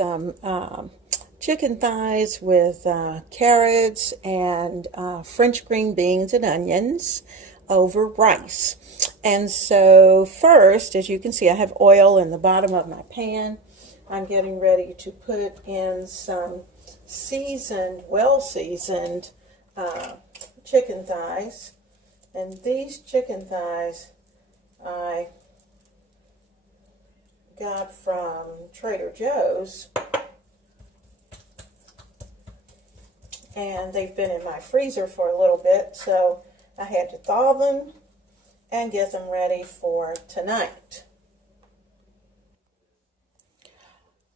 some chicken thighs with carrots and French green beans and onions over rice. And so first, as you can see, I have oil in the bottom of my pan. I'm getting ready to put in some seasoned, well-seasoned chicken thighs. And these chicken thighs I got from Trader Joe's. And they've been in my freezer for a little bit, so I had to thaw them and get them ready for tonight.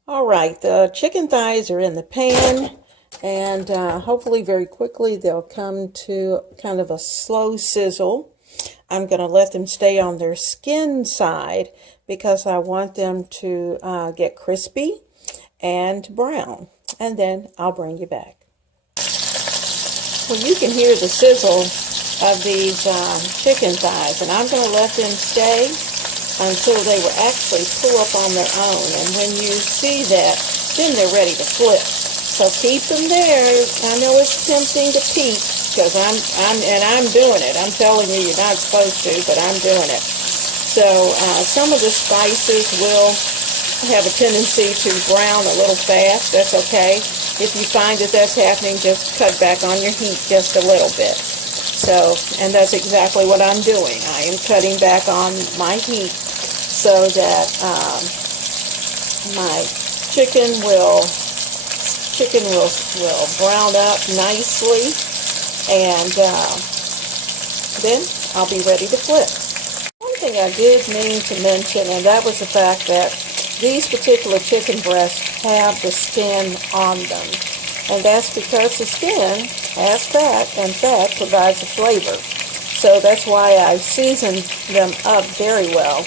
All right, the chicken thighs are in the pan, and hopefully very quickly they'll come to kind of a slow sizzle. I'm going to let them stay on their skin side because I want them to get crispy and brown, and then I'll bring you back. Well, you can hear the sizzle of these chicken thighs, and I'm going to let them stay until they will actually pull up on their own. And when you see that, then they're ready to flip. So keep them there. I know it's tempting to peek because I'm doing it. I'm telling you, you're not supposed to, but I'm doing it. So some of the spices will have a tendency to brown a little fast. That's okay. If you find that that's happening, just cut back on your heat just a little bit. So, and that's exactly what I'm doing. I am cutting back on my heat so that my chicken will brown up nicely, and then I'll be ready to flip. One thing I did mean to mention, and that was the fact that these particular chicken breasts have the skin on them, and that's because the skin has fat, and fat provides a flavor. So that's why I season them up very well,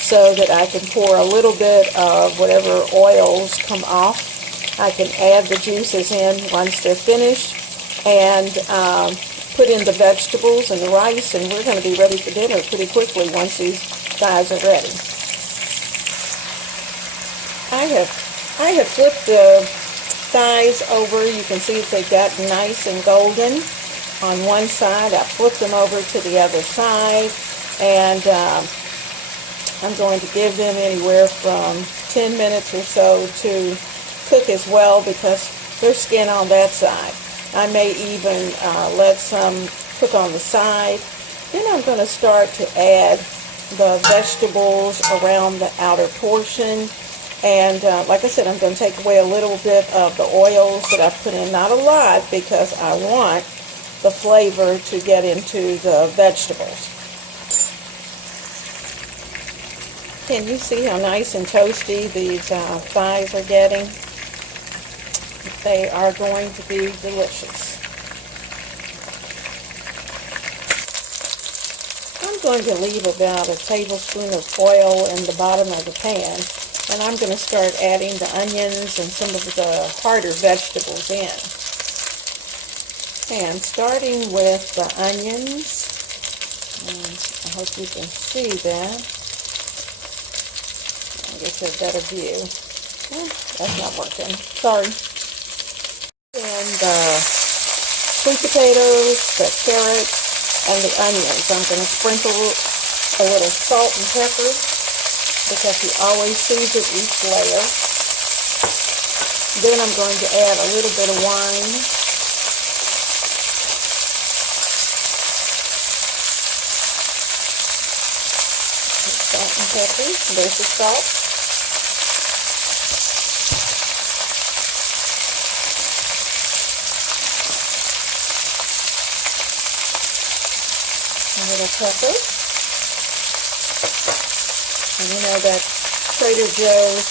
so that I can pour a little bit of whatever oils come off. I can add the juices in once they're finished, and put in the vegetables and the rice, and we're going to be ready for dinner pretty quickly once these thighs are ready. I have flipped the thighs over. You can see that they've gotten nice and golden on one side. I flipped them over to the other side, and I'm going to give them anywhere from 10 minutes or so to cook as well, because there's skin on that side. I may even let some cook on the side. Then I'm going to start to add the vegetables around the outer portion. And like I said, I'm going to take away a little bit of the oils that I put in. Not a lot, because I want the flavor to get into the vegetables. Can you see how nice and toasty these thighs are getting? They are going to be delicious. I'm going to leave about a tablespoon of oil in the bottom of the pan. And I'm going to start adding the onions and some of the harder vegetables in. And starting with the onions, and I hope you can see that. I guess a better view. Oh, that's not working. Sorry. And the sweet potatoes, the carrots, and the onions. I'm going to sprinkle a little salt and pepper, because you always season each layer. Then I'm going to add a little bit of wine. Salt and pepper. There's the salt. A little pepper. And you know that Trader Joe's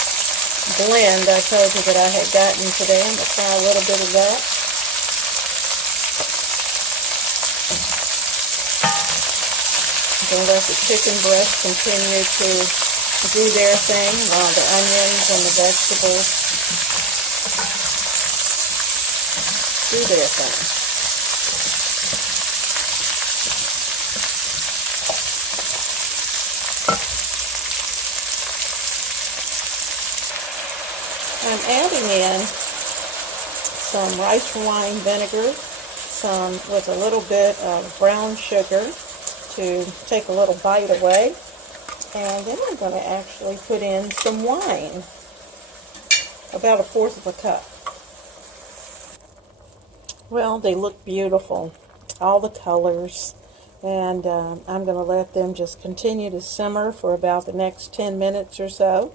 blend I told you that I had gotten today. I'm going to try a little bit of that. I'm going to let the chicken breast continue to do their thing while the onions and the vegetables do their thing. I'm adding in some rice wine vinegar, some with a little bit of brown sugar to take a little bite away. And then I'm going to actually put in some wine, about 1/4 of a cup. Well, they look beautiful, all the colors, and I'm going to let them just continue to simmer for about the next 10 minutes or so,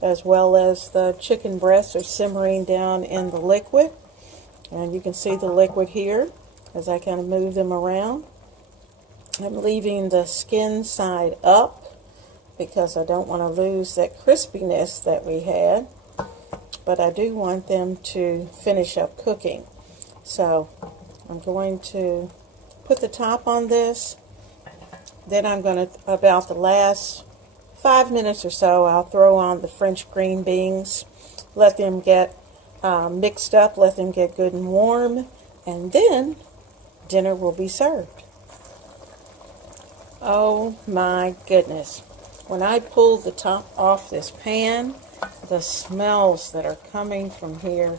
as well as the chicken breasts are simmering down in the liquid. And you can see the liquid here as I kind of move them around. I'm leaving the skin side up because I don't want to lose that crispiness that we had, but I do want them to finish up cooking. So I'm going to put the top on this, then I'm going to, about the last 5 minutes or so, I'll throw on the French green beans, let them get mixed up, let them get good and warm, and then dinner will be served. Oh my goodness. When I pulled the top off this pan, the smells that are coming from here,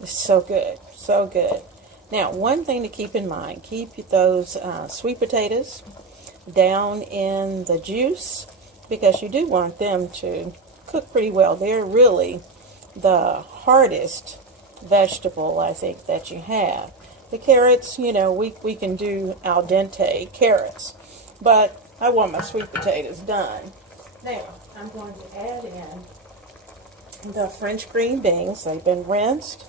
it's so good, so good. Now, one thing to keep in mind, keep those sweet potatoes down in the juice because you do want them to cook pretty well. They're really the hardest vegetable, I think, that you have. The carrots, you know, we can do al dente carrots, but I want my sweet potatoes done. Now, I'm going to add in the French green beans. They've been rinsed.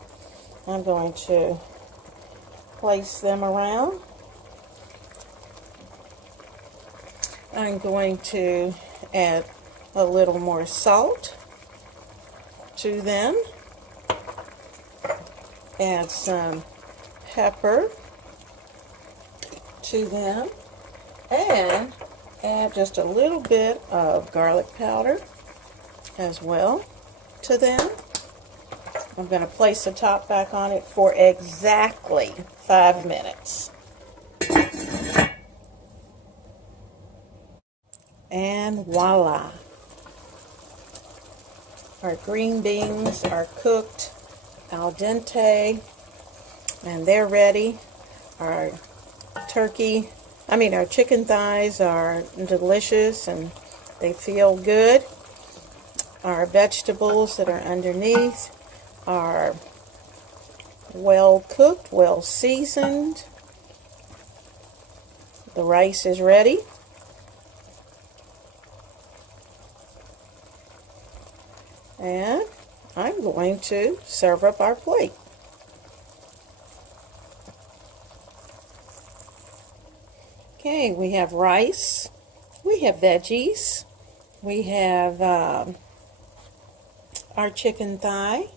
I'm going to place them around. I'm going to add a little more salt to them. Add some pepper to them. And add just a little bit of garlic powder as well to them. I'm going to place the top back on it for exactly 5 minutes. And voila! Our green beans are cooked al dente and they're ready. Our chicken thighs are delicious and they feel good. Our vegetables that are underneath are well cooked, well seasoned. The rice is ready. And I'm going to serve up our plate. Okay, we have rice, we have veggies, we have our chicken thigh,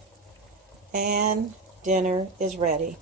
and dinner is ready.